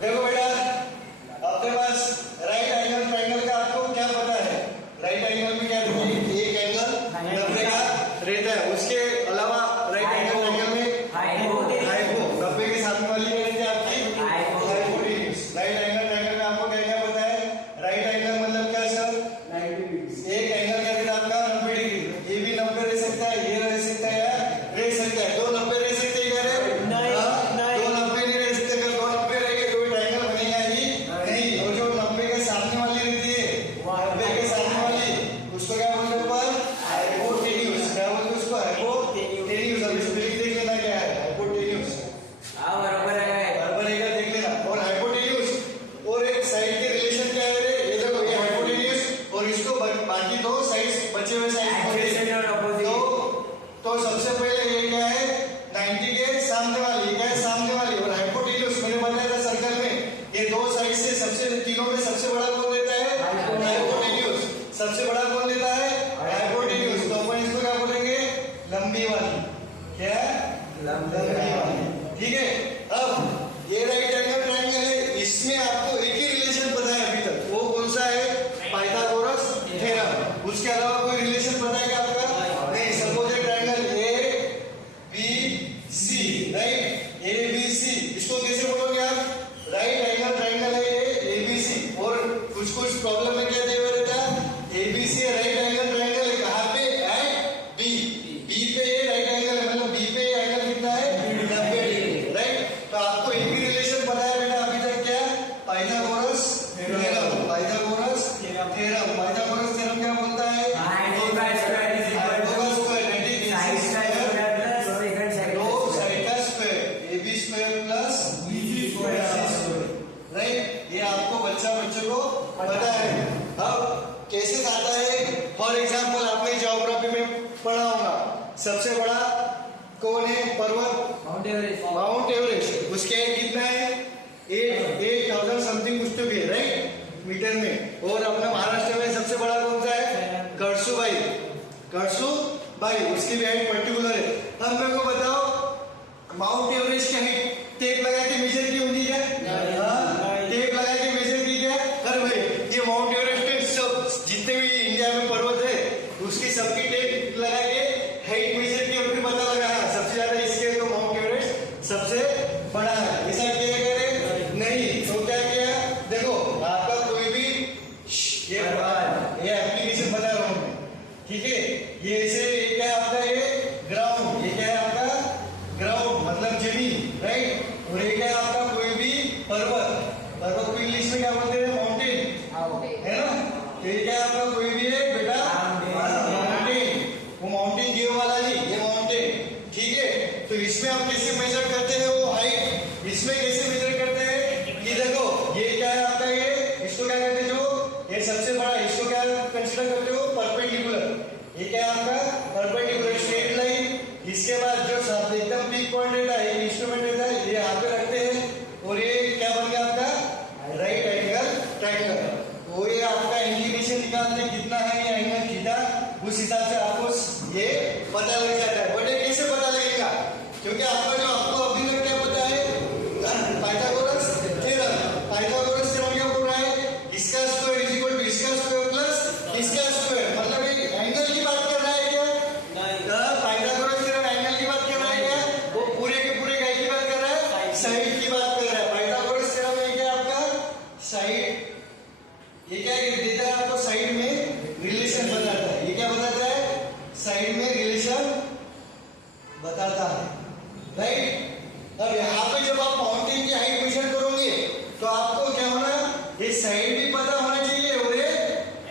देखो बेटा, आपके पास राइट एंगल ट्रायंगल का आपको क्या पता है? राइट एंगल में क्या रहता है? एक एंगल 90 का रहता है। उसके अलावा राइट एंगल ट्रायंगल में हाइपो 90 के सामने वाली रहती है आपकी हाइपोटेन्यूज। राइट एंगल ट्रायंगल में आपको क्या क्या पता है? राइट एंगल मतलब क्या सर? 90 डिग्री। एक एंगल क्या रहता है आपका? 90 डिग्री। ये भी 90 रह सकता है, ये रह सकता है या रह सकता है। 2 90 रह सकते हैं क्या? नहीं, 2 90 नहीं रह सकते। अगर 2 90 रहेंगे तो ट्रायंगल बनेगा ही नहीं। और जो 90 के सामने वाली रहती है, 90 के सामने वाली, उसको क्या बोलते हैं? हाइपोटेन्यूज। क्या बोलते हैं उसको? हाइपोटेन्यूज। अब इसको लिख देख लेना क्या है हाइपोटेन्यूज। बराबर है क्या देख लेना। और हाइपोटेन्यूज और एक साइड के रिलेशन क्या है? ये देखो, ये हाइपोटेन्यूज और इसको बाकी दो साइड्स बचे हुए साइड्स तो सबसे पहले ये क्या है? 90 के सामने वाली। क्या है? सामने वाली। और हाइपोटेन्यूज मैंने बताया था सर्कल में, ये दो साइड से सबसे तीनों में सबसे बड़ा कौन देता है? हाइपोटेन्यूज। सबसे बड़ा कौन देता है? हाइपोटेन्यूज। तो अपन इसको क्या बोलेंगे? लंबी वाली। क्या है? लंबी वाली। ठीक है। अब ये राइट एंगल ट्रायंगल है, इसमें आपको एक ही रिलेशन पता है अभी तक। वो कौन सा है? Pythagoras theorem. उसके अलावा कोई रिलेशन पता है क्या आपका? नहीं। Suppose A triangle A B C, right? A B C, इसको कैसे बोलोगे आप? राइट एंगल ट्रायंगल है ये ए बी सी। और कुछ प्रॉब्लम में क्या दिया रहता है? A B C right angle triangle है। कहाँ पे? Eight B. बी पे ये राइट एंगल है, मतलब बी पे एंगल कितना है? 90 डिग्री, राइट? तो आपको एक ही रिलेशन पता है बेटा अभी तक, क्या? Pythagoras theorem. पाइथागोरस थ्योरम क्या बोलता है? ये आपको बच्चे को पता है। अब कैसे आता है? फॉर एग्जाम्पल आपने ज्योग्राफी में पढ़ा होगा, सबसे बड़ा कौन है पर्वत? Mount Everest. उसके कितना है? 8,000 समथिंग कुछ तो भी है, राइट? मीटर में। और अपना महाराष्ट्र में सबसे बड़ा कौन सा है? कळसुबाई। उसकी भी हाइट पर्टिकुलर है। अब मेरे को बताओ, माउंट एवरेस्ट की हाइट टेप लगा के मेजर की होगी क्या? टेप लगा के मेजर की क्या? अरे भाई, ये माउंट एवरेस्ट सब जितने भी इंडिया में पर्वत है उसकी सबकी टेप लगा के हाइट मेजर की और फिर पता लगा सबसे ज्यादा इसके तो माउंट एवरेस्ट सबसे बड़ा है। ऐसा किया करे? नहीं। तो क्या किया? देखो, आपका कोई भी ये एप्लीकेशन बता रहा हूं मैं, ठीक है? ये ऐसे क्या है आपका? ये ग्राउंड। ये क्या है आपका? ग्राउंड मतलब जमीन, राइट? और ये क्या है आपका? कोई भी पर्वत को इंग्लिश में क्या बोलते हैं? माउंटेन, है ना? ये क्या है आपका? कोई भी है बेटा माउंटेन। वो माउंटेन जीरो वाला नहीं, ये माउंटेन, ठीक है? तो इसमें हम कैसे मेजर करते हैं वो हाइट? इसमें कैसे मेजर करते हैं कि देखो, ये क्या है आपका? ये इसको क्या कहते हैं? जो ये सबसे बड़ा, इसको क्या कंसीडर करते हो? परपेंडिकुलर। ये क्या है आपका? Perpendicular straight line. इसके बाद जो एकदम पीक पॉइंट रहता है, एक इंस्ट्रूमेंट रहता है, ये यहाँ पे रखते हैं और ये क्या बन गया आपका? Right angle triangle. वो ये आपका इंक्लिनेशन निकालते कितना है ये एंगल थीटा, उस हिसाब से आपको ये पता लग जाता है। बट ये कैसे पता लगेगा? क्योंकि आपको अभी तक क्या पता है? Pythagoras theorem. पाइथागोरस थ्योरम क्या बोल रहा है? इसका स्क्वायर इज इक्वल टू इसका स्क्वायर प्लस इसका स्क्वायर। मतलब एक एंगल की बात कर रहा है क्या? पाइथागोरस थ्योरम एंगल की बात कर रहा है क्या? वो पूरे के पूरे काय की बात कर रहा है? साइड की बात कर रहा है। पाइथागोरस थ्योरम में क्या आपका? साइड। ये क्या देता है आपको? साइड में रिलेशन बताता है। ये क्या बताता है? साइड में रिलेशन बताता है, राइट? अब यहाँ पे जब आप माउंटेन की हाइट मेजर करोगे तो आपको क्या होना? ये साइड भी पता होना चाहिए और ये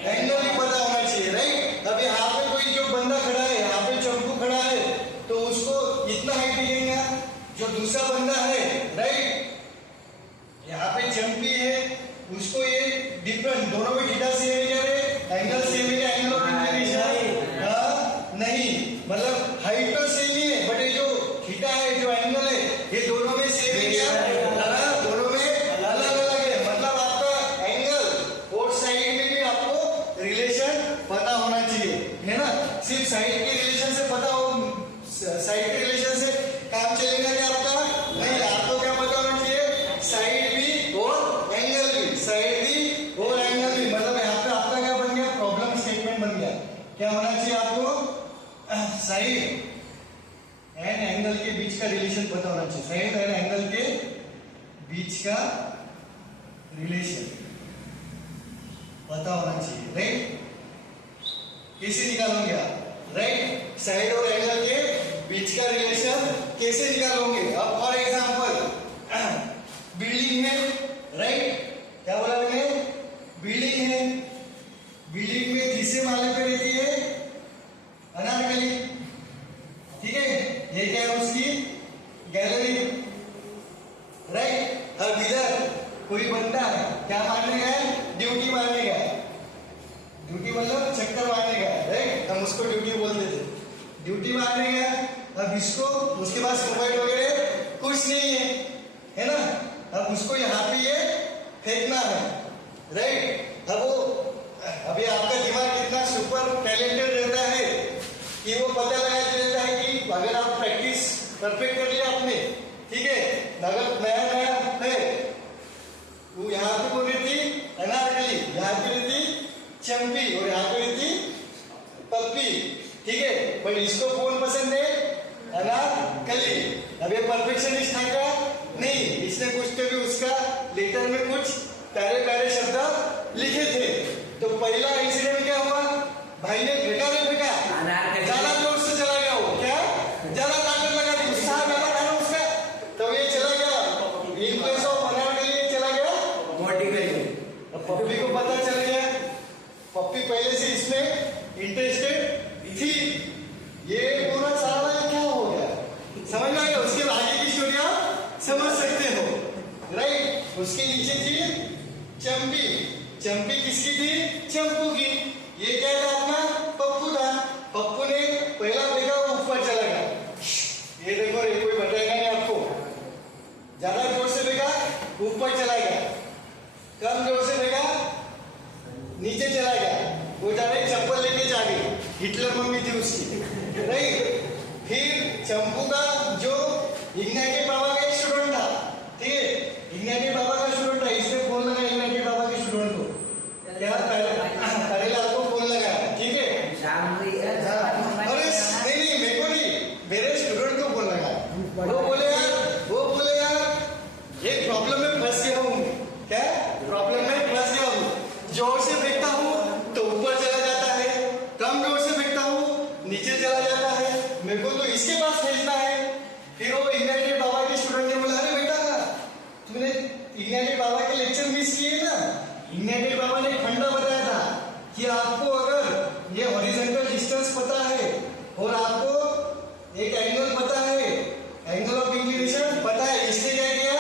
एंगल भी पता होना चाहिए, राइट? अब यहाँ पे कोई जो बंदा खड़ा है, यहाँ पे चंपू खड़ा है, तो उसको इतना हाइट दिखेगा। जो दूसरा बंदा है, राइट, यहाँ पे चंपी है, उसको ये डिफरेंट, दोनों में थीटा सेम है क्या? एंगल सेम है क्या? एंगल ऑफ इंक्लिनेशन नहीं, मतलब हाइट तो सेम ही है, बट ये जो थीटा है, जो एंगल है, ये दोनों में सेम है क्या? दोनों में अलग अलग है। मतलब आपका एंगल और साइड में भी आपको रिलेशन पता होना चाहिए, है ना? सिर्फ साइड के रिलेशन से पता हो, साइड के रिलेशन से काम चलेगा क्या आपका? नहीं, आपको क्या पता होना चाहिए? साइड भी और बीच का रिलेशन पता होना चाहिए, राइट? कैसे निकालोगे आप, राइट? साइड और एंगल के बीच का रिलेशन कैसे निकालोगे? अब फॉर एग्जांपल बिल्डिंग है, राइट? क्या बोला मैंने? बिल्डिंग है, बिल्डिंग में तीसरे माले पे रहती है अनारकली, ठीक है? ये क्या है उसकी गैलरी, राइट? अब इधर कोई बंदा क्या मारने गया है? ड्यूटी मारने गया है। ड्यूटी मतलब चक्कर मारने गया, राइट? हम उसको ड्यूटी बोलते थे। ड्यूटी मारने गया, अब इसको उसके पास मोबाइल वगैरह कुछ नहीं है ना? अब उसको यहाँ पे ये फेंकना है, राइट? अब वो अभी आपका दिमाग कितना सुपर टैलेंटेड रहता है कि वो पता लगा देता है कि अगर आप प्रैक्टिस परफेक्ट कर लिया आपने, ठीक है? अगर नया नया है वो यहाँ पे बोल रही थी अनारकली, यहाँ पे रहती चंपी और यहाँ पे रहती पप्पी, ठीक है? पर इसको कौन पसंद है? अनारकली। अब ये परफेक्शनिस्ट था क्या? नहीं, इसने कुछ तो भी उसका लेटर में कुछ प्यारे प्यारे शब्द लिखे थे। तो पहला इंसिडेंट क्या हुआ? भाई ने फेंका नहीं फेंका, ज्यादा जोर से चला गया वो, क्या ज्यादा ताकत लगा दी, उत्साह ज्यादा था ना उसका, तो ये चला गया इन प्लेस ऑफ अनारकली, चला गया मोटी करी। अब पप्पी को पता चल गया, पप्पी पहले से इसमें इंटरेस्टेड थी, ये पूरा सारा क्या हो गया, समझ में आ गया? उसके आगे की स्टोरी आप समझ सकते हो, राइट? उसके नीचे थी चंपी, चंपी किसकी थी? चंपू की। ये क्या था अपना? पप्पू था। पप्पू ने पहला फेंका, ऊपर चला गया। ये देखो, ये कोई बताएगा नहीं आपको, ज्यादा जोर से फेंका ऊपर चला गया, कम जोर से फेंका नीचे चला गया, वो जाने चप्पल लेके जा गई, हिटलर मम्मी थी उसकी, राइट? फिर चंपू का जो इग्नाइटेड बाबा का एक स्टूडेंट था, ठीक है? इग्नाइटेड बाबा का स्टूडेंट था, इसने फोन लगाया इग्नाइटेड बाबा के स्टूडेंट को, क्या करेला को फोन लगाया, ठीक है? अरे नहीं, मेरे को नहीं, मेरे स्टूडेंट को फोन लगाया। वो बोले यार एक प्रॉब्लम में फंस गया हूँ। क्या प्रॉब्लम में फंस गया हूँ? जोर से फेंकता हूँ तो ऊपर चला जाता है, कम जोर से फेंकता हूँ नीचे चला जाता है, मेरे को तो इसके पास भेजना है। फिर वो इग्नाइटेड बाबा के स्टूडेंट ने बोला, अरे बेटा तूने इग्नाइटेड बाबा के लेक्चर मिस किए ना? इग्नाइटेड बाबा ने फंडा बताया था कि आपको अगर ये हॉरिजॉन्टल डिस्टेंस पता है और आपको एक एंगल पता है, एंगल ऑफ इंक्लिनेशन पता है, इसने क्या किया?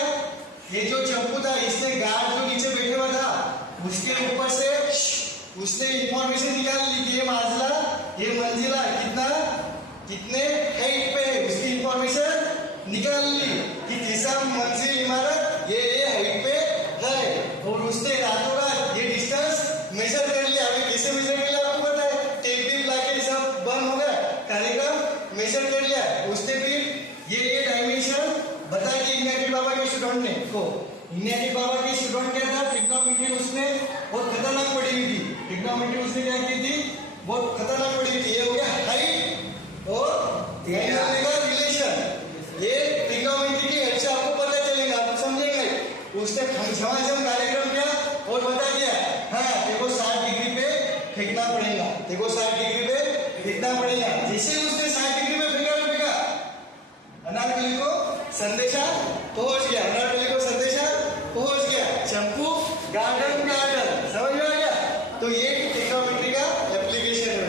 ये जो चंपू था, इसने गार्ड जो नीचे बैठे हुआ था उसके ऊपर से उसने इंफॉर्मेशन निकाल ली कि ये मंजिला कितने हाइट पे है, उसकी इंफॉर्मेशन निकाल ली कि तीसरा मंजिल इमारत ये हाइट पे है, और उसने रातों रात ये डिस्टेंस मेजर कर लिया। अभी कैसे मेजर कर लिया आपको पता है? टेप टेप लाके सब बंद हो गया, कार्यक्रम मेजर कर लिया। उसने फिर ये डायमेंशन बता के इग्नाइटेड बाबा के स्टूडेंट ने को, इग्नाइटेड बाबा के स्टूडेंट क्या था? ट्रिग्नोमेट्री उसने बहुत खतरनाक पढ़ी हुई थी। ट्रिग्नोमेट्री उसने क्या की थी? बहुत खतरनाक पढ़ी हुई थी। ये हो गया हाइट और एंगल का रिलेशन। ये ट्रिग्नोमेट्री की हेल्प से आपको पता चलेगा, आप समझेंगे। उसने झमाझम कार्यक्रम किया और बता दिया, हाँ देखो 60 डिग्री पे फेंकना पड़ेगा, देखो 60 डिग्री पे फेंकना पड़ेगा। जैसे उसने 60 डिग्री पे फेंका अनारकली को संदेशा पहुंच गया, अनारकली को संदेशा पहुंच गया। चंपू गार्डन समझ में आ गया? तो ये ट्रिग्नोमेट्री का एप्लीकेशन है।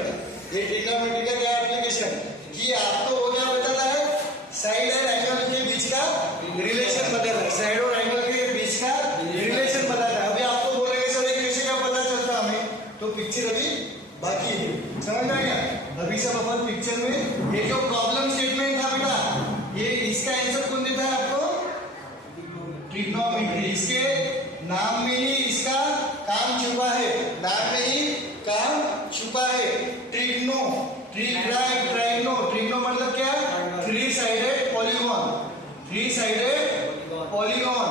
ये ट्रिग्नोमेट्री का क्या एप्लीकेशन कि आपको वो क्या बताता है? साइड और एंगल के बीच का रिलेशन बताता है, साइड और एंगल के बीच का रिलेशन बताता है। अभी आपको बोलेंगे सर ये कैसे क्या पता चलता हमें? तो पिक्चर अभी बाकी है, समझ में आ गया? अभी सब अपन पिक्चर में ये जो प्रॉब्लम स्टेटमेंट था बेटा, ये इसका आंसर कौन देता है आपको? ट्रिग्नोमेट्री। इसके नाम में ही इसका काम छुपा है, नाम में ही काम छुपा है। ट्रिग्नो ट्रिग्नो मतलब क्या? 3 साइडेड पॉलीगॉन, 3 साइडेड पॉलीगॉन।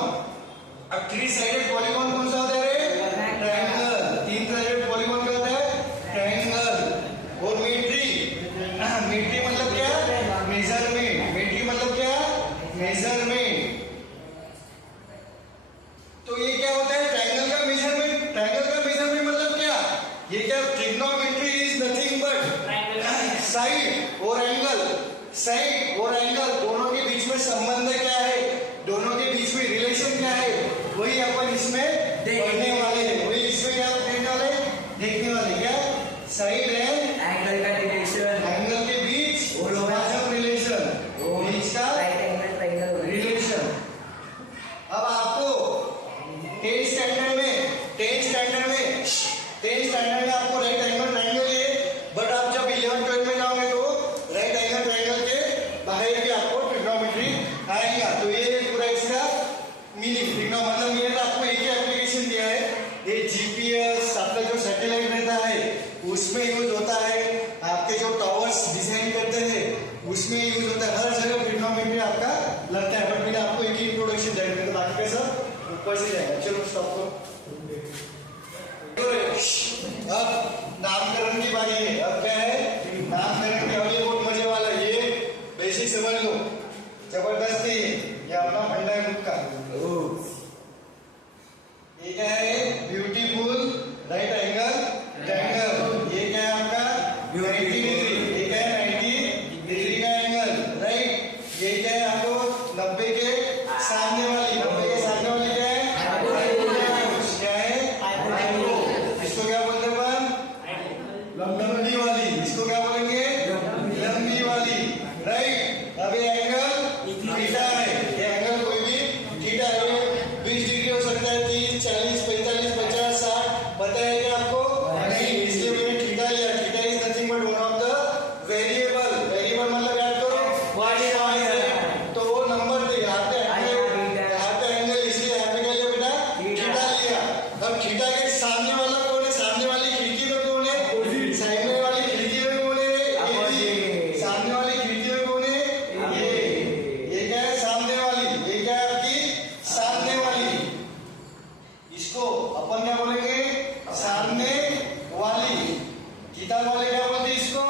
अब 3 साइडेड पॉलीगॉन कौन सा होता है? ट्रायंगल। 3 साइडेड पॉलीगॉन क्या होता है? ट्रायंगल। और मेट्री मतलब क्या? मेजरमेंट। मेट्री मतलब क्या? मेजरमेंट। पढ़ने वाले, वही इसमें क्या देखने वाले, देखने वाले क्या, साइड एंड एंगल का रिलेशन, एंगल के बीच रिलेशन, बीच का राइट एंगल ट्रायंगल रिलेशन। अब आपको 10th स्टैंडर्ड में आपको राइट एंगल ट्रायंगल है, बट आप जब 11th 12th में जाओगे तो राइट एंगल ट्रायंगल के बाहर भी आपको ट्रिग्नोमेट्री आएगा। तो ये पूरा इसका मीनिंग, ट्रिग्नो मतलब ये आपको एक ही एप्लीकेशन दिया है, ये जीपीएस आपका जो सैटेलाइट रहता है उसमें यूज होता है, आपके जो टावर्स डिजाइन करते हैं उसमें यूज होता है, हर जगह ट्रिग्नोमेट्री आपका लगता है। बट मैंने आपको एक ही इंट्रोडक्शन दिया है, बाकी का सब ऊपर से जाएगा। चलो स्टॉप करो। अब नामकरण की बारी है। अब क्या है नामकरण की, अब ये बहुत मजे वाला, ये बेसिक समझ लो, जबरदस्ती ये अपना फंडा है खुद का। ये क्या है, ब्यूटीफुल राइट एंगल ट्रायंगल। ये क्या है आपका 90 डिग्री, ये क्या है 90 डिग्री का एंगल, राइट। ये क्या है आपको 90 के सामने वाली, 90 के सामने वाली क्या है, क्या है, इसको क्या बोलते हैं अपन, लंबी वाली, इसको क्या बोलेंगे, लंबी वाली, राइट। अब ये एंगल थीटा है, ये एंगल कोई भी थीटा है, 20 डिग्री हो सकता है, 30, 40, 45, 50, 60, पता है क्या आपको, नहीं, इसलिए मैंने थीटा लिया। Theta is nothing but one of the variable, variable मतलब याद करो तो वो नंबर थे, यहाँ पे एंगल, इसलिए यहाँ पे क्या लिया बेटा, थीटा लिया। अब थीटा के सामने वाला कौन है, सामने वाली खिड़की में कौन है, सामने वाली खिड़की में कौन है, ये सामने वाली खिड़की में कौन है, ये क्या है सामने वाली, ये क्या है आपकी सामने वाली, इसको अपन क्या बोलेंगे, सामने वाली। किताब वाले क्या बोलते हैं इसको,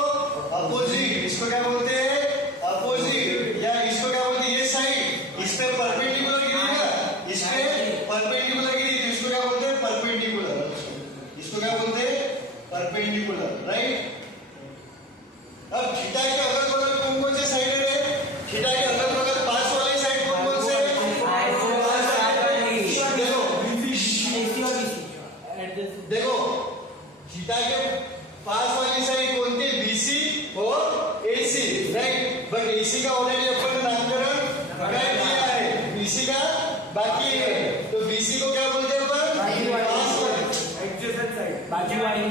अपोजिट, इसको क्या बोलते हैं, अपोजिट, या इसको क्या बोलते हैं, ये साइड, इस पे परपेंडिकुलर गिरेगा, इस पे परपेंडिकुलर गिरी तो इसको क्या बोलते हैं, परपेंडिकुलर, इसको क्या बोलते हैं, परपेंडिकुलर, राइट। अब थीटा के अगल बगल कौन कौन से साइड है, थीटा के अगल बगल पास वाले साइड कौन कौन से, देखो थीटा के पास वाली साइड कौन थी, बीसी और एसी, राइट। बट एसी का ऑलरेडी अपन ने नामकरण कर दिया है, बीसी का बाकी है, तो बीसी को क्या बोलते हैं अपन, पास वाली, एडजेसेंट साइड, बाजू वाली,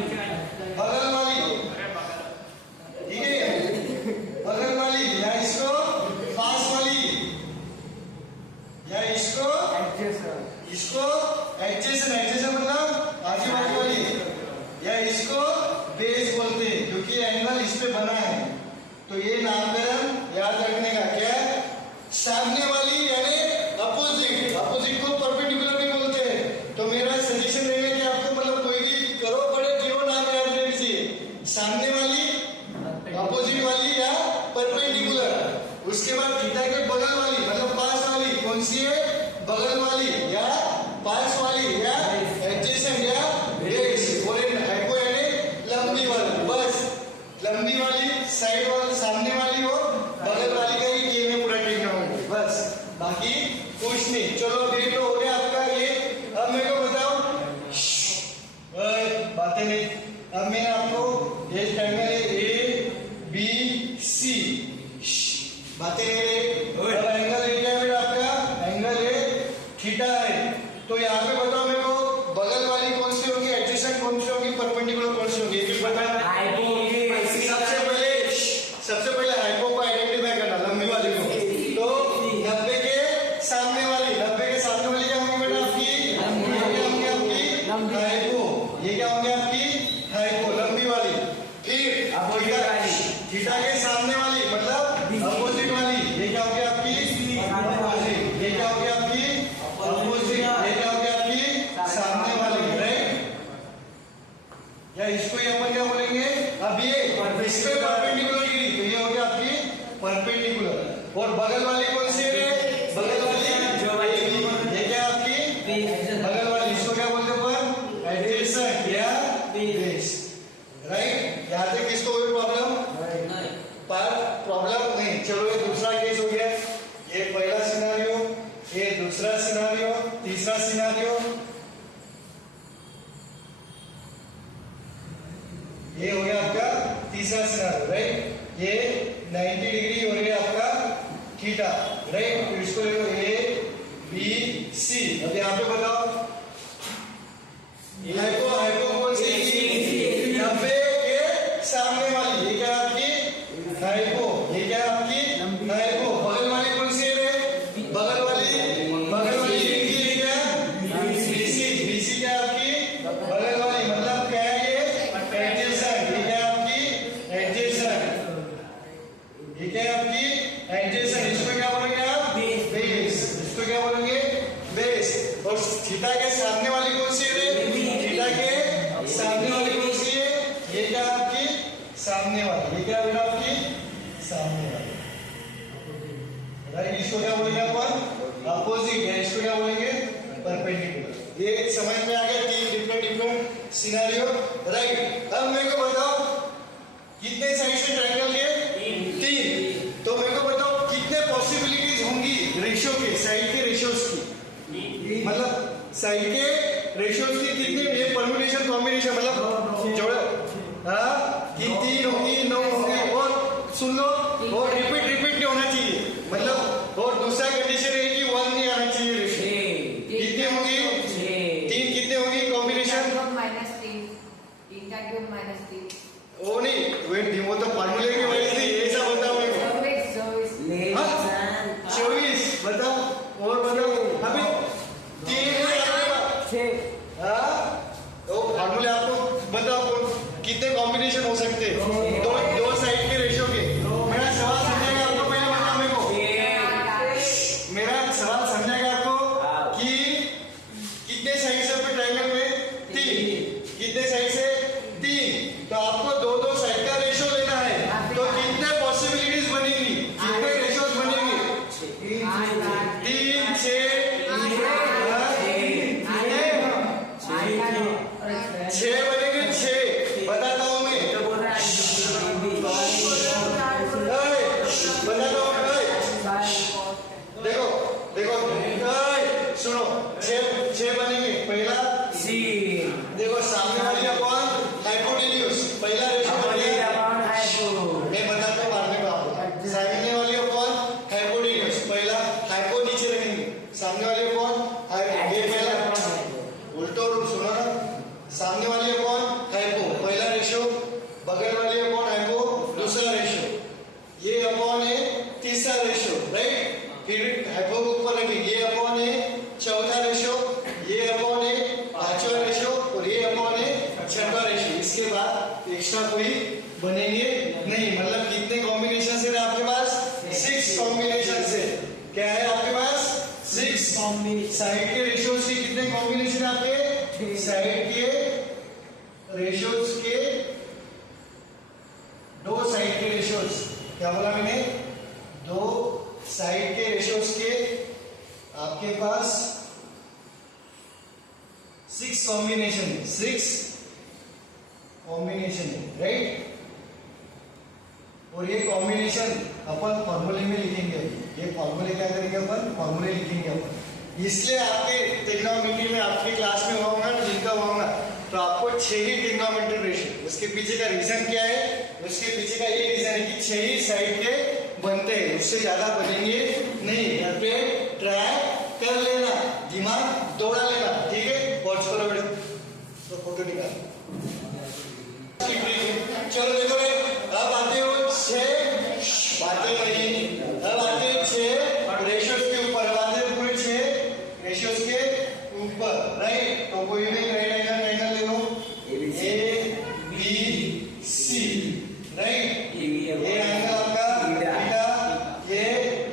बगल वाली, ठीक है, बगल वाली, या इसको पास वाली, या इसको एडजेसेंट मतलब आजू बाजू वाली, या इसको बेस बोलते हैं क्योंकि एंगल इस पे बना है। तो ये नामकरण याद रखने का क्या है, सामने वाली यानी अपोजिट, अपोजिट को परपेंडिकुलर भी बोलते हैं। तो मेरा सजेशन रहेगा कि आपको मतलब कोई भी करो पड़े जीरो नाम याद रखना चाहिए, सामने वाली, अपोजिट वाली या परपेंडिकुलर। उसके बाद थीटा के बगल वाली मतलब पास वाली कौन सी है, बगल वाली या पास वाली या एडजेसेंट या बेस, और हाइपो यानी लंबी वाली, बस लंबी वाली, साइड वाली, सामने वाली और बगल वाली का ही गेम है पूरा ट्रिग्नोमेट्री, बस बाकी कुछ नहीं। चलो अब ये तो हो गया आपका ये। अब मेरे को बताओ, बातें नहीं, अब मैं आपको ये ट्रायंगल है ए बी सी, बातें नहीं, अब एंगल है क्या है आपका, एंगल है थीटा है। तो यहाँ पे बताओ मेरे को बगल वाली कौन सी होगी, एडजेसेंट कौन सी होगी, परपेंडिकुलर कौन सी होगी, फिर बताना। सबसे पहले हाइपो को आइडेंटिफाई करना, लंबी वाली को। तो 90 के सामने वाली, 90 के सामने वाली क्या होंगी बेटा आपकी, हाइपो, ये क्या होंगे आपकी हाइपो, लंबी वाली। फिर थीटा के सामने वाली मतलब अपोजिट वाली, ये क्या होगी आपकी अपोजिट, ये क्या होगी आपकी अपोजिट, ये क्या होगी आपकी सामने वाली, राइट। या इसको ही अपन क्या बोलेंगे, अब ये इस पे परपेंडिकुलर गिरी तो ये हो गया आपकी परपेंडिकुलर। और बगल वाली कौन सी है, बगल वाली ये क्या आपकी बगल वाली, इसको क्या बोलते हैं अपन, एडजेसेंट या बेस, राइट। यहाँ तक इसको कोई प्रॉब्लम नहीं। चलो ये दूसरा केस हो गया, ये पहला सिनारियो, ये दूसरा सिनारियो, तीसरा सिनारियो, तीसरा सिनारियो, राइट। ये 90 डिग्री और ये आपका थीटा, राइट। तो इसको ले लो ए बी सी। अब यहाँ पे बताओ हाइपो कौन सी? नब्बे के सामने वाली, ये क्या आपकी हाइपो, ये क्या आपकी हाइपो। बगल वाली कौन सी है? बगल वाली ये क्या बीसी, बीसी क्या आपकी बगल वाली, मतलब क्या है ये एडजेसेंट, ये क्या आपकी एडजेसेंट, ये क्या आपकी एडजेसेंट। इसको क्या बोलेंगे आप? बेस। इसको क्या बोलेंगे? बेस। और थीटा के सामने वाली कौन सी है? थीटा के सामने वाली कौन सी है? ये क्या आपकी सामने वाली, ये क्या बेटा आपकी सामने वाली, राइट। इसको क्या बोलेंगे अपन? अपोजिट है। इसको क्या बोलेंगे? परपेंडिकुलर। ये समझ में आ गया? तीन डिफरेंट सिनेरियो, राइट। अब मेरे को बताओ कितने साइड से ट्रायंगल के? तीन। तो मेरे को बताओ कितने पॉसिबिलिटीज होंगी रेशियो के, साइड के रेशियोज की, मतलब साइड के रेशियोज की कितने? ये परम्यूटेशन कॉम्बिनेशन मतलब जोड़ा, हाँ, कि 3 होंगी, 9 होंगी। और सुन लो, और रिपीट नहीं होना चाहिए, मतलब। और दूसरा कंडीशन है कि 1 नहीं आना चाहिए रेशियो। कितनी होंगी? 3। कितने होंगी कॉम्बिनेशन? वो नहीं, वो तो फार्मूले की वजह से ऐसा होता है। 24 बताओ, और बताओ अभी 3 तो फार्मूले आपको बताओ कितने कॉम्बिनेशन हो सकते हैं दो साइड के रेशियो के। मेरा सवाल समझेगा आपको? पहले बताओ मेरे को, मेरा सवाल समझेगा आपको कि कितने साइड से पे ट्रायंगल में? 3। कितने साइड से? 3। तो आपको दो साइड का रेशियो लेना है, तो कितने पॉसिबिलिटीज बनेगी, कितने रेशियोज बनेंगे? 3 6 बनेंगे। 6 बताता हूँ मैं, बताता हूँ मैं। देखो सुनो, 6 बनेंगे। पहला देखो, सामने वाली अपन हाइपोटेन्यूज, पहला रेशियो मैं बताता हूँ बाद में आपको। सामने वाली अपन हाइपोटेन्यूज, पहला हाइपो नीचे रखेंगे, सामने वाली अपन हाइपो, ये पहला उल्टो रूप सुनो ना। सामने वाली अपन हाइपो पहला रेशियो, बगल वाली अपन हाइपो दूसरा रेशियो, ये अपन है तीसरा रेशियो, राइट। फिर हाइपो को ऊपर रखेंगे, ये अपन है चौथा रेशियो, ये अपन है पांचवा रेशियो, और ये अपन है छठा रेशियो। इसके बाद एक्स्ट्रा कोई बनेंगे नहीं, मतलब कितने कॉम्बिनेशन है आपके पास? 6 कॉम्बिनेशन है। क्या है आपके पास? 6 साइड के रेशियोज के कितने कॉम्बिनेशन आपके? साइड के रेशियोज के 2 साइड के रेशियोज, क्या बोला मैंने? 2 साइड के रेशियोज के आपके पास 6 कॉम्बिनेशन है, 6 कॉम्बिनेशन है, राइट। और ये कॉम्बिनेशन अपन फॉर्मूले में लिखेंगे। ये फॉर्मूले क्या करेंगे अपन? फॉर्मूले लिखेंगे अपन। इसलिए आपके ट्रिग्नोमेट्री में आपके क्लास में होगा ना, जिनका होगा, तो आपको 6 ही ट्रिग्नोमेट्री रेशियो। उसके पीछे का रीजन क्या है? उसके पीछे का ये रीजन है कि 6 ही साइड के बनते हैं, उससे ज्यादा बनेंगे नहीं। घर पे ट्राई कर लेना, दिमाग दौड़ा लेना, ठीक है। वॉच करो बेटा, तो फोटो निकाल। चलो देखो, अब आते हो 6 बातें नहीं, अब आते हैं 6 रेशियोज के ऊपर, बातें पूरे 6 रेशियोज के ऊपर, राइट। तो कोई भी राइट एंगल ले लो, ए बी सी, राइट। ये एंगल आपका थीटा, ये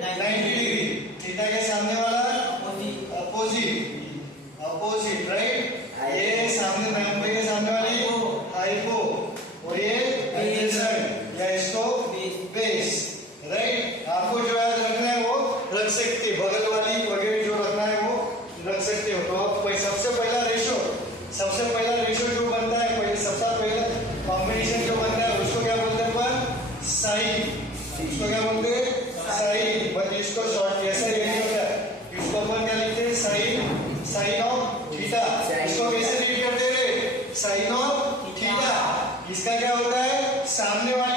90 डिग्री, थीटा के सामने वाला अपोजिट, राइट। ये सामने 90 के सामने वाली हाइपो, और ये एडजेसेंट या इसको बेस, राइट। आपको जो याद रखना है वो रख सकते, बगल वाली वगैरह जो रखना है वो रख सकते हो। तो अब सबसे पहला रेशियो जो बनता है, सबसे पहला कॉम्बिनेशन जो बनता है उसको क्या बोलते हैं अपन? साइन। इसको क्या बोलते हैं? साइन। बट इसको शॉर्ट कैसे लिखते हैं? इसको अपन क्या लिखते हैं? Sine of theta. इसको कैसे रीड करते हैं? Sine of theta. इसका क्या होता है? सामने वाले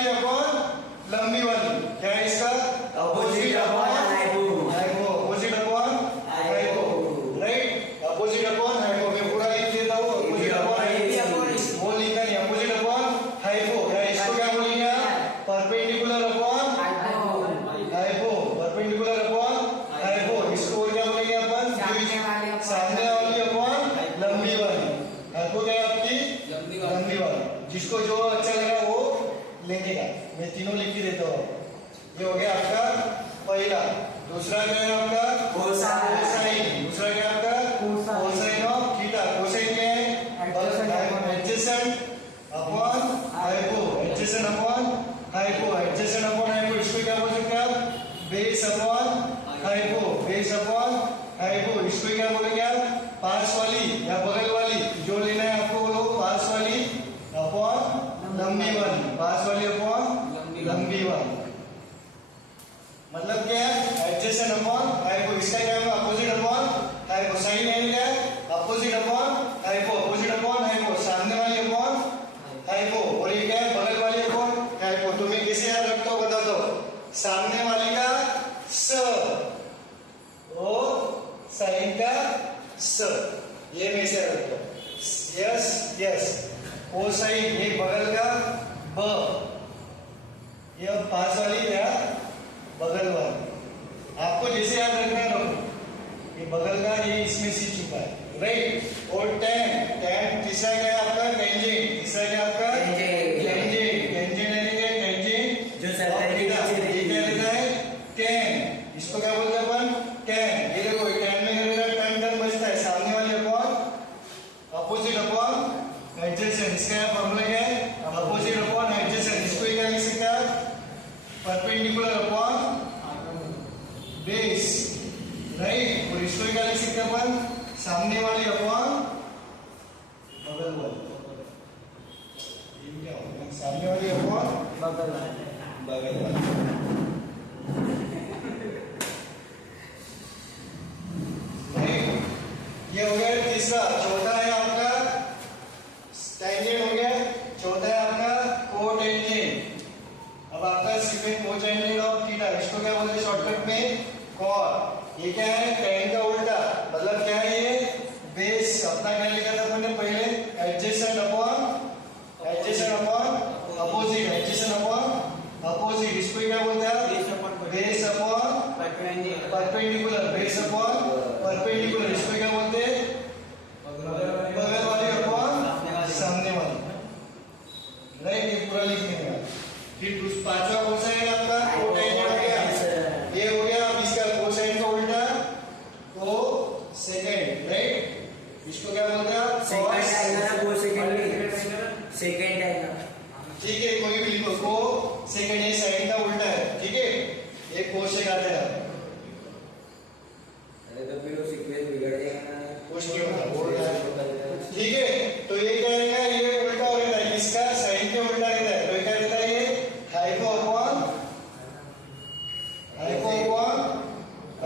सामने वाली अपॉन लंबी वाली। हाइपो क्या है आपकी लंबी वाली। जिसको जो अच्छा लगा वो लेंगे। मैं तीनों लिख के देता हूँ। ये हो गया आपका पहला। दूसरा क्या है आपका कोसाइन। दूसरा क्या है आपका कोसाइन ऑफ थीटा। कोसाइन क्या है adjacent upon hypo. Adjacent upon hypo. Adjacent upon hypo इसको क्या बोल सकते हैं आप base upon hypo. Base upon hypo इसको क्या बोलेंगे आप पास वाली या बगल वाली। जो लेना है आपको वो लोग पास वाली अपॉन लंबी वाली। पास वाली अपॉन लंबी वाली। मतलब क्या है एडजेसेंट अपॉन हाइपो। इसका क्या है अपोजिट अपॉन हाइपो। साइन है क्या opposite upon hypo. Opposite upon hypo सामने वाली अपॉन हाइपो। और ये क्या है बगल वाली अपॉन हाइपो। तो मैं कैसे याद रखता हूँ बता दो। सामने वाली का स और साइन का स। ये मैं ऐसे रखता हूँ। Yes yes. कोसाइन ये बगल का ब। ये पास वाली या बगल वाली। आपको जैसे याद रखना है ये बगल का ये इसमें सीख चुका है राइट। और टेन टेन तीसरा क्या है आपका टेंजेंट। तीसरा क्या आपका टेंजेंट। टेंजेंट है टेंजेंट जो सरफेस के नीचे क्या रहता है टेन। इसको क्या बोलते हैं अपन टेन। ये देखो टेन में क्या टेन टेन बचता है सामने वाले अपॉन अपोजिट अपॉन एडजेसेंट। इसका फॉर्मूला क्या है अपोजिट अपॉन एडजेसेंट। इसको क्या लिख सकते हैं परपेंडिकुलर अपॉन बेस राइट। और इसको क्या लिख सकते हैं अपन सामने वाली अपॉन बगल वाली। ये क्या होगा सामने वाली अपॉन बगल वाली। ये हो गया तीसरा। चौथा है आपका टेंजेंट हो गया। चौथा है आपका कोटेंजेंट। अब आपका सीक्वेंस कोटेंजेंट ऑफ थीटा इसको क्या बोलते हैं शॉर्टकट में कॉट। ये क्या है टेन का उल्टा। मतलब क्या है ये बेस। अपना क्या लिखा था मैंने पहले adjacent upon opposite. Adjacent upon opposite इसको क्या बोलते हैं base upon perpendicular. Base upon perpendicular इसको क्या बोलते हैं बगल वाली अपॉन सामने वाली राइट। ये पूरा लिखने का। फिर पांचवा कौन सा है आपका कोटेंजेंट हो गया। ये हो गया अब इसका कोसाइन का उल्टा तो सेकंड राइट। इसको क्या बोलते हैं आप सेकंड आएगा। ठीक है कोई भी लिखो को सेकंड। ये साइन का उल्टा है ठीक है। ये कोसेक आता है। अरे तो फिर वो सीक्वेंस बिगड़ जाएगा ना। कुछ नहीं होता ठीक है। तो ये क्या रहेगा ये उल्टा हो रहता है। इसका साइन के उल्टा रहता है। तो क्या रहता है ये hypo upon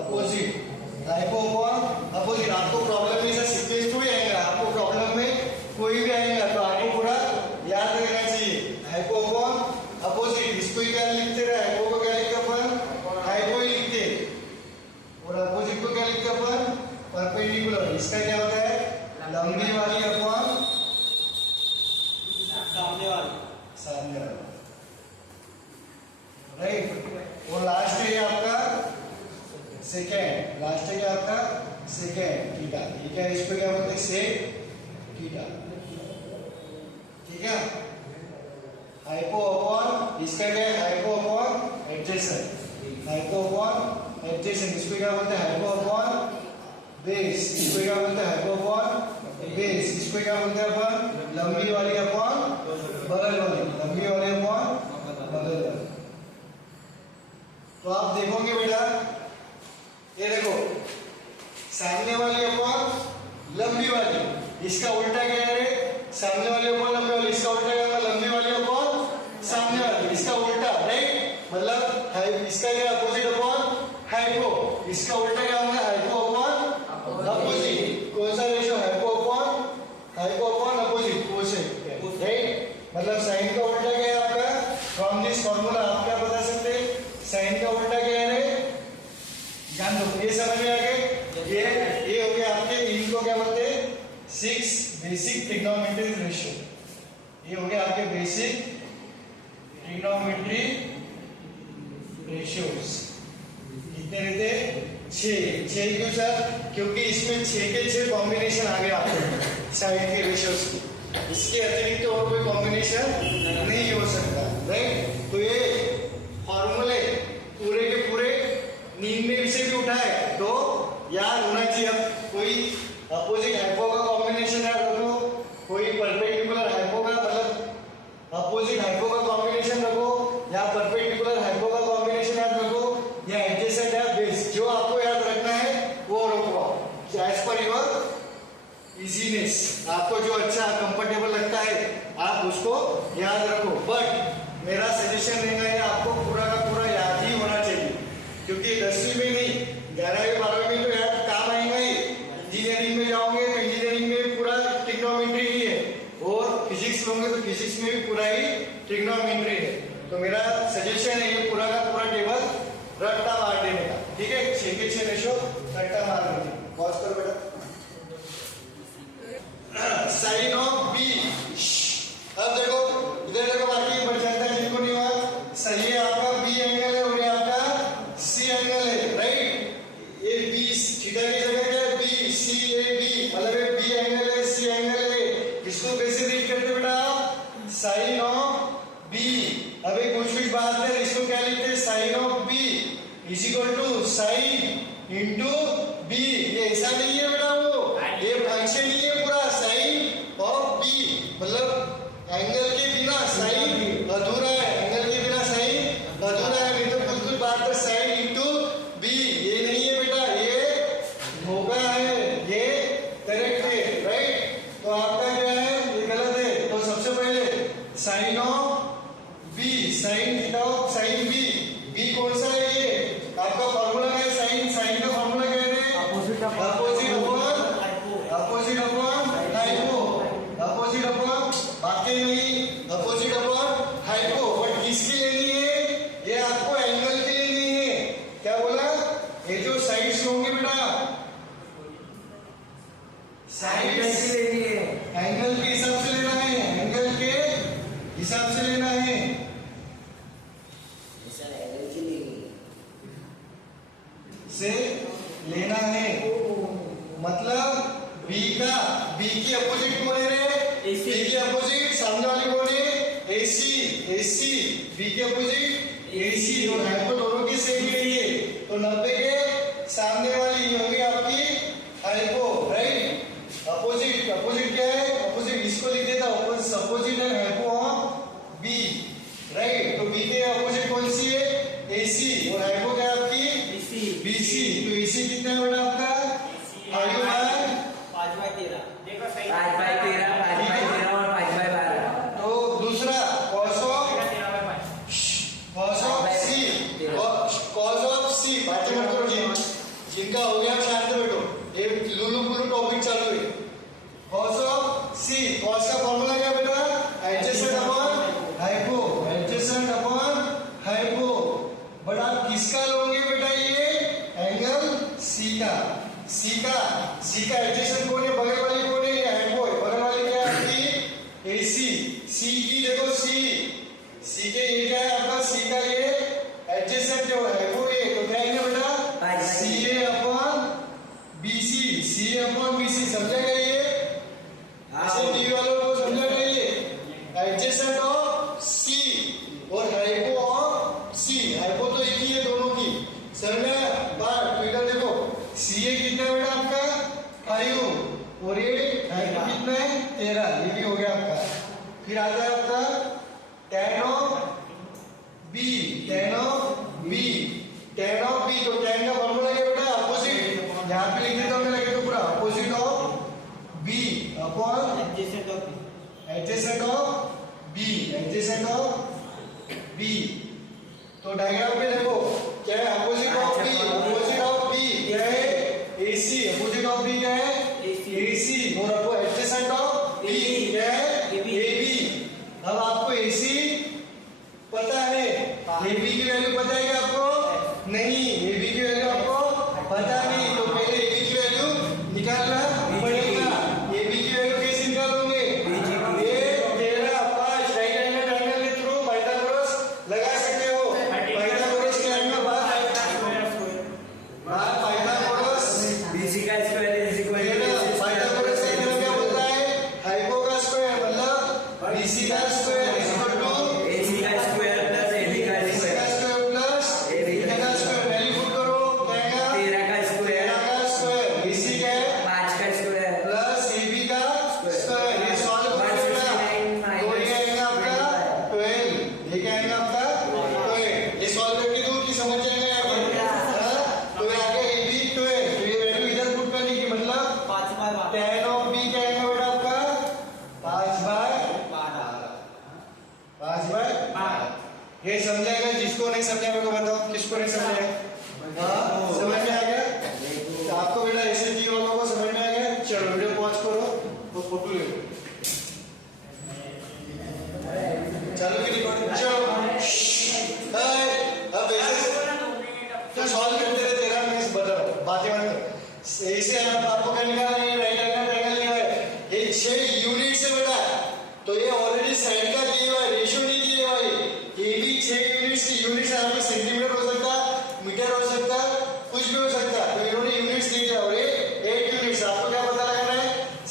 opposite. Hypo upon opposite. आपको प्रॉब्लम में सीक्वेंस थोड़ी आएगा। आपको प्रॉब्लम में कोई भी आएगा तो आपको पूरा याद रखना चाहिए हाइपो अपॉन अपोजिट। इसको क्या लिखते रहे हाइपो को क्या लिखते अपन हाइपो ही लिखते और अपोजिट को क्या लिखते अपन परपेंडिकुलर। इसका क्या होता है लंबी वाली अपॉन सामने वाली राइट। और लास्ट है आपका सेकेंड। लास्ट है क्या आपका सेकेंड थीटा। ठीक है इसको क्या बोलते हैं सेक थीटा। ठीक है हाइपो अपॉन इसका क्या है hypo upon adjacent. Hypo upon adjacent इसको क्या बोलते हैं हाइपो अपॉन बेस। इसको क्या बोलते हैं हाइपो अपॉन बेस। इसको क्या बोलते हैं अपन लंबी वाली अपॉन बगल वाली। लंबी वाली अपॉन बगल वाली। तो आप देखोगे बेटा ये देखो सामने वाली अपॉन लंबी वाली। इसका उल्टा क्या है सामने वाली अपॉन लंबी वाली। इसका उल्टा क्या है लंबी वाली अपॉन सामने वाली। इसका उल्टा राइट। मतलब इसका क्या अपोजिट अपॉन हाइपो। इसका उल्टा क्या होगा हाइपो अपॉन अपोजिट। कौन सा ratio hypo upon opposite cosec right. मतलब साइन का उल्टा क्या है आपका फ्रॉम दिस फॉर्मूला आप क्या बता सकते हैं साइन का उल्टा क्या है जान दो। ये समझ में आ गए। ये हो गया आपके इनको क्या बोलते हैं 6 बेसिक ट्रिग्नोमेट्रिक रेशियो। ये हो गया आपके बेसिक ट्रिग्नोमेट्री रेशियोज। कितने रहते 6 क्यों सर क्योंकि इसमें 6 के 6 कॉम्बिनेशन आ गया आपको साइड के रेशियोज की। इसके अतिरिक्त और कोई कॉम्बिनेशन नहीं हो सकता, राइट। तो ये फॉर्मूले पूरे के पूरे नींद में से भी उठाए तो याद होना चाहिए। अब कोई अपोजिट हाइपो का कॉम्बिनेशन याद रखो, कोई परपेंडिकुलर हाइपो का मतलब अपोजिट हाइपो का कॉम्बिनेशन रखो, या परपेंडिकुलर हाइपो का कॉम्बिनेशन याद रखो, या एडजेसेंट या बेस, जो आपको याद रखना है वो रखो एज पर योर इजीनेस। आपको जो अच्छा कंफर्टेबल लगता है आप उसको याद रखो, बट मेरा सजेशन रहेगा है आपको पूरा का पूरा याद ही होना चाहिए, क्योंकि 10वीं में नहीं 11वीं 12वीं में तो याद काम आएगा ही। इंजीनियरिंग में जाओगे तो इंजीनियरिंग में पूरा ट्रिग्नोमेट्री ही है, और फिजिक्स लोगे तो फिजिक्स में भी पूरा ही ट्रिग्नोमेट्री है। तो मेरा सजेशन है ये पूरा का पूरा टेबल रट्टा मार देने का, ठीक है। 6 के 6 रेशो रट्टा मार देने। पॉज करो बेटा। साइन ऑफ बी, अब देखो इधर देखो, बाकी बढ़ जाता है जिनको नहीं हुआ। सही है आपका बी एंगल है और ये आपका सी एंगल है, राइट। ये बी थीटा की जगह क्या है, बी सी ए बी, मतलब ये बी एंगल है सी एंगल है। इसको कैसे रीड करते बेटा, साइन ऑफ बी। अभी कुछ बात है, इसको क्या लिखते हैं, sine of B is equal to sine into B. ये ऐसा नहीं है बेटा, वो ये फंक्शन ही है पूरा, साइन ऑफ बी मतलब एंगल के बिना साइन अधूरा है, एंगल के बिना साइन अधूरा है। नहीं तो कुछ बात है साइन इंटू बी, ये नहीं है बेटा, ये धोखा है, ये करेक्ट है, राइट। तो आपका क्या है, ये गलत है। तो सबसे पहले sine of B, sine theta of sine B, B कौन सा है, ये आपका फॉर्मूला क्या है, साइन, साइन का फॉर्मूला क्या है, opposite upon hypo, opposite upon बाकी नहीं, अपोजिट अपॉन हाइपो। बट किसकी लेनी है, ये आपको एंगल की लेनी है। क्या बोला, ये जो साइड्स होंगे बेटा, साइड्स एंगल के हिसाब से लेना है, एंगल के हिसाब से लेना है। से लेना है मतलब बी की अपोजिट कौन है रे, बी की अपोजिट सामने वाली कौन है, एसी, एसी बी की अपोजिट एसी, और हाइपो दोनों की सेम ही है। तो 90 के सामने वाली ये होगी आपकी हाइपो, राइट। अपोजिट, अपोजिट क्या है, अपोजिट इसको लिख देता हूं, अपोजिट है हाइपो ऑफ बी, राइट। तो बी के अपोजिट कौन सी है, एसी, और हाइपो क्या है आपकी बीसी। तो एसी कितना है बेटा आपका, 5/13, देखो सही 5/13, 5/13 और 5/12। तो दूसरा cos of C, cos of C बातें मत करो जी, जिनका हो गया शांत बैठो, ये लुलू पुलू टॉपिक चालू है। cos ऑफ सी, cos का फॉर्मूला क्या बेटा, adjacent upon hypo, adjacent upon hypo. But आप किसका लोगे बेटा, ये एंगल सी का, सी का एडजेसेंट कौन है, बगल वाली कौन है, ये हाइपो है, बगल वाली क्या है आपकी एसी। सी की देखो सी के ये क्या है आपका, सी का ये एडजेसेंट जो हाइपो है, तो क्या है बेटा, सी ए अपॉन बीसी, सी ए अपॉन बीसी, समझेगा ये, ऐसे टीवी वालों को समझेगा ये, एडजेसेंट ऑफ सी और हाइपो ऑफ सी। हाइपो तो एक ही है दोनों की, समझ बात। तो इधर देखो सी ए कितना है बेटा आपका 5, और ये हाइपो कितना है 13, ये भी हो गया आपका। फिर आता है आपका tan of B, tan of B, tan of B. तो tan का फॉर्मूला क्या बेटा, अपोजिट, यहाँ पे लिख देता हूँ मैं, लगे तो पूरा opposite of B upon adjacent of B, adjacent of B. तो डायग्राम पे देखो क्या है, opposite of B, opposite of B क्या है, एसी, अपोजिट ऑफ बी क्या है, एसी, और आपको एडजेसेंट ऑफ बी क्या है, एबी। अब आपको एसी पता है, एबी की वैल्यू पता है क्या आपको, नहीं, एबी की वैल्यू आपको पता नहीं, तो पहले एबी की वैल्यू निकालना पड़ेगा। एबी की वैल्यू कैसे निकालोगे, ये 13, 5 राइट एंगल ट्रायंगल के थ्रू पाइथागोरस लगा सकते हो। पाइथागोरस के एंगल बाद पाइथागोरस बीसी का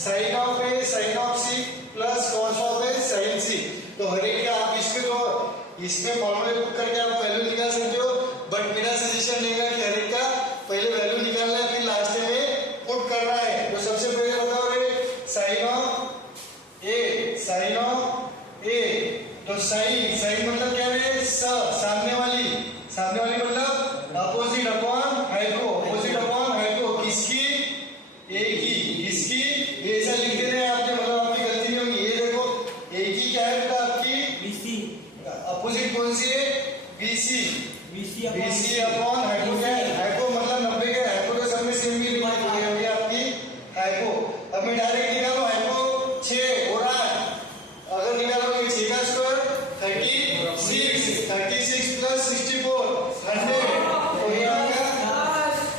sine of A sine of C plus cos of A sine C. तो हर एक का आप इसमें फॉर्मूले पुट करके आप वैल्यू निकाल सकते हो, बट मेरा सजेशन रहेगा कि हर एक का पहले वैल्यू निकालना है, फिर लास्ट में पुट करना है। तो सबसे पहले बताओ रे साइन ऑफ ए, तो साइन मतलब क्या है? सामने वाली मतलब अपोजिट अपॉन हाइपो किसकी? ए की। किसकी? ऐसा लिख देना है आपने, मतलब आपकी गलती नहीं होगी। ये देखो ए की क्या है बेटा आपकी? बीसी। अपोजिट कौन सी है? बीसी अपॉन हाइपो क्या है? हाइपो मतलब 90 का। हाइपो तो सब में सेम ही लिखा है आपकी हाइपो। अब मैं डायरेक्ट निकालो हाइपो 6 और 8, अगर निकालोगे 6 का स्क्वायर 36 प्लस 64 100, तो ये आएगा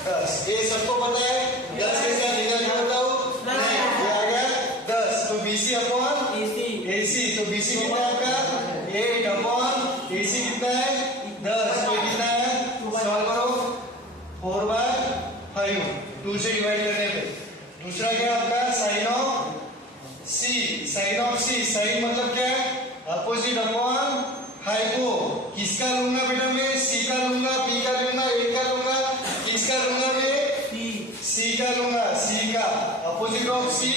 10। ये सबको पता है 10 के साथ निकाल के बताओ। नहीं, ये आ गया 10। तो BC अपॉन AC, तो BC कितना है आपका? 8 अपॉन AC कितना है? 10। तो कितना है? सॉल्व करो 4/5 2 से डिवाइड करने पे। दूसरा क्या आपका? Sign of C. साइन मतलब क्या है? Opposite upon hypo. किसका लूंगा बेटा मैं? सी का लूंगा, बी का लूंगा, ए का लूंगा, किसका लूंगा मैं? सी का लूंगा। सी का opposite of C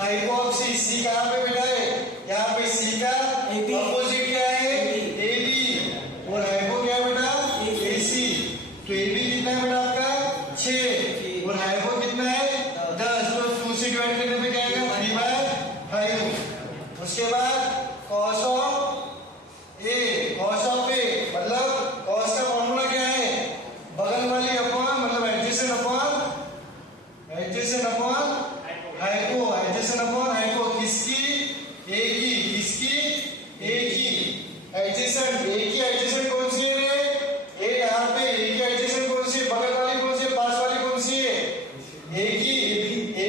hypo of C. C कहाँ पे बेटा है? यहाँ पे। सी का अपोजिट क्या है? A B. और हाइपो क्या है बेटा? ए सी। तो ए बी कितना है बेटा आपका? 6 और हाइपो कितना है? 10। तो 2 से डिवाइड करने पे क्या आएगा? 3/5। उसके बाद कॉस ऑफ ए मतलब कॉस का फॉर्मूला क्या है? बगल वाली अपॉन मतलब एडजेसेंट अपॉन हाइपो। किसकी? ए की। किसकी? ए की। एडजेसेंट कौन सी है रे? ए यहाँ पे। ए की एडजेसेंट कौन सी है? बगल वाली कौन सी है? पास वाली कौन सी है? ए की। ए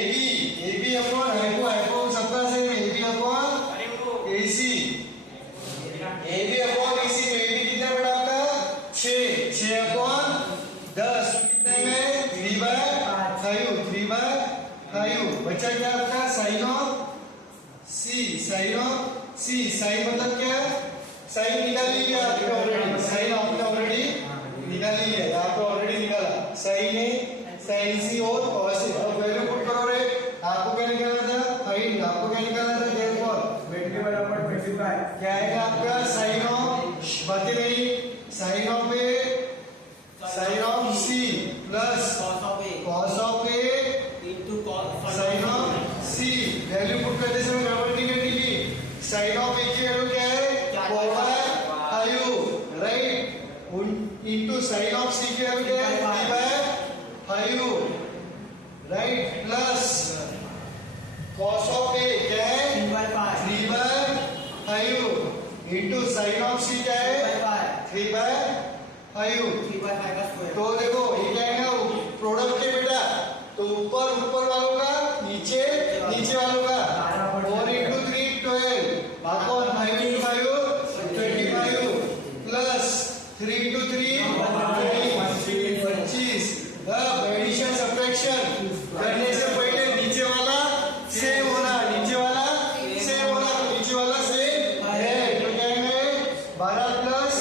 बी अपॉन हाइपो सबका same. A B upon A C. A B upon A C. तो ए बी कितना बेटा आपका? 6 अपॉन 10 कितने में? 3/5 बचा क्या आपका? Sign of C. साइन मतलब क्या है? साइन निकाल लिया आपने ऑलरेडी। साइन आपने ऑलरेडी निकाल लिया, यहाँ पे ऑलरेडी निकाला। साइन सी और कॉस सी। अब वैल्यू पुट करो रे। आपको क्या निकालना था? फाइन। आपको क्या निकालना था? देयरफॉर 20/25 क्या आएगा आपका? साइन ऑफ बातें नहीं। Sine of C plus cos of A sine of C. Value put करते समय गड़बड़ नहीं करनी थी। साइन ऑफ ए की वैल्यू क्या है? 4/5 राइट। इनटू साइन ऑफ सी की वैल्यू क्या है? 3/5 राइट। प्लस कॉस ऑफ ए क्या है? 3/5 इनटू साइन ऑफ सी क्या है? 3/5। तो देखो ये क्या है ना? प्रोडक्ट है बेटा। तो ऊपर वालों का, नीचे वालों का। 4 into 3 12 upon 5 into 5 25 plus 3 into 3 25। अब एडिशन सब्ट्रैक्शन करने से पहले नीचे वाला सेम होना। तो नीचे वाला सेम है। तो क्या है? 12 प्लस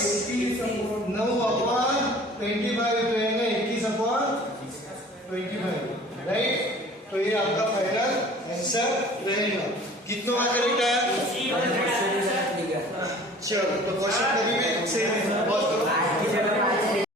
9 अपॉन 25 तो है 21 अपॉन 25 राइट। तो ये आपका फाइनल आंसर रहेगा। कितना करेक्ट है? चलो तो क्वेश्चन कभी भी सही